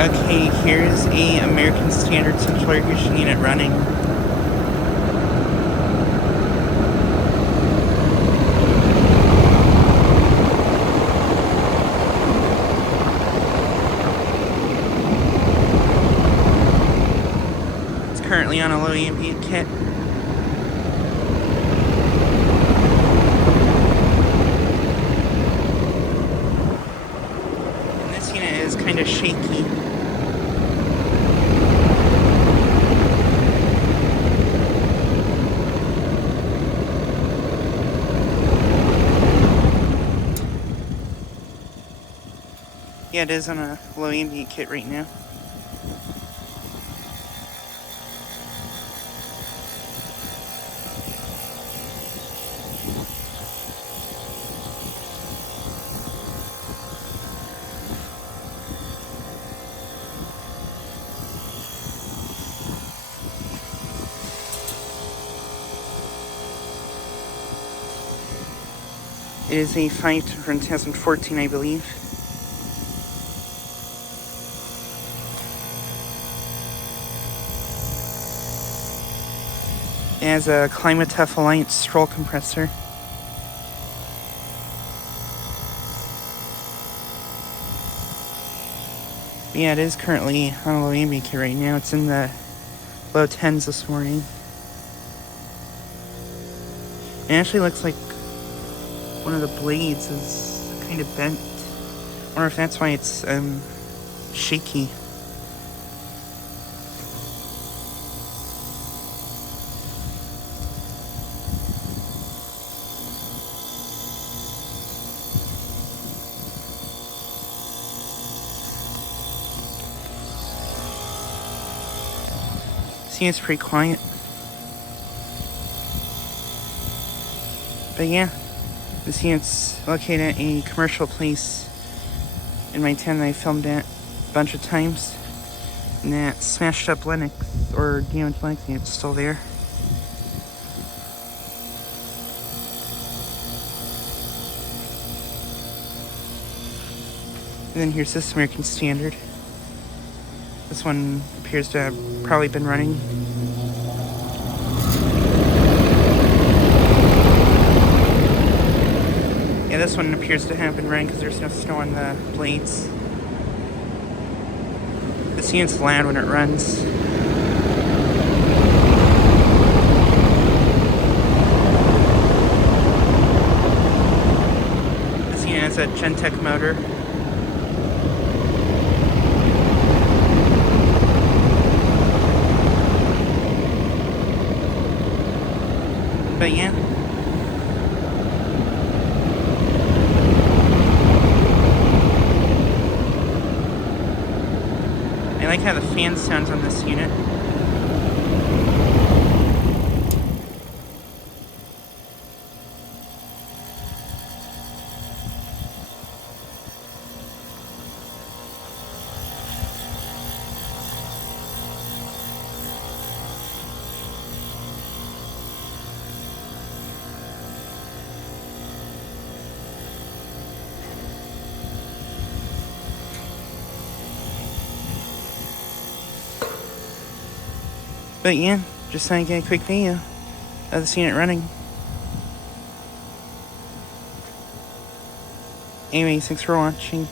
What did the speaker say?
Okay, here's a American Standard Central Air Conditioning Unit running. It's currently on a low ambient kit. And this unit is kind of shaky. Yeah, it is on a low ambient kit right now. It is a 5 from 2014, I believe. It has a Climatef Alliance stroll compressor. Yeah, it is currently on a low ambient kit right now. It's in the low 10s this morning. It actually looks like one of the blades is kind of bent. I wonder if that's why it's shaky. See, it's pretty quiet. But yeah, this unit's located at a commercial place in my town that I filmed at a bunch of times. And that smashed up Lennox, or damaged Lennox unit's still there. And then here's this American Standard. This one appears to have probably been running. Yeah, this one appears to have been running because there's no snow on the blades. This unit's loud when it runs. This unit has a Gentech motor. But yeah. I like how the fan sounds on this unit. But yeah, just thought I'd get a quick video of this unit running. Anyways, thanks for watching.